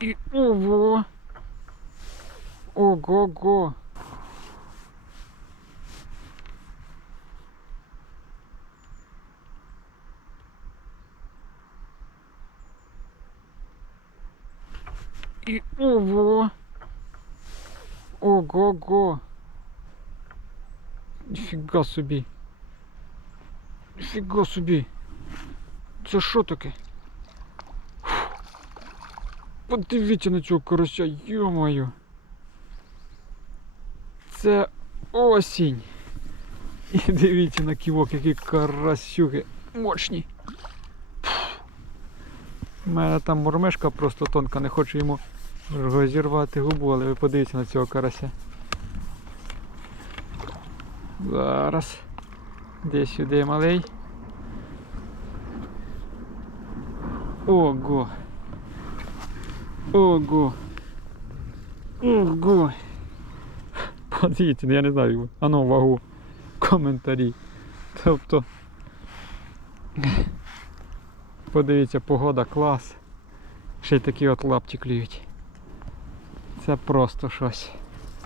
І ого. Ого-го. І ого. Ого-го. Ніфіга собі. Ніфіга собі. Це що таке? Подивіться на цього карася, йомаю. Це осінь. І дивіться на ківок, які карасюги мощні. У мене там мурмешка просто тонка, не хочу йому розірвати губу, але ви подивіться на цього карася. Зараз. Де сюди малий. Ого. Ого. Ого. Подивіться, я не знаю. Ану вагу. Коментарі. Тобто. Подивіться, погода клас. Ще й такі от лапті клюють. Це просто щось.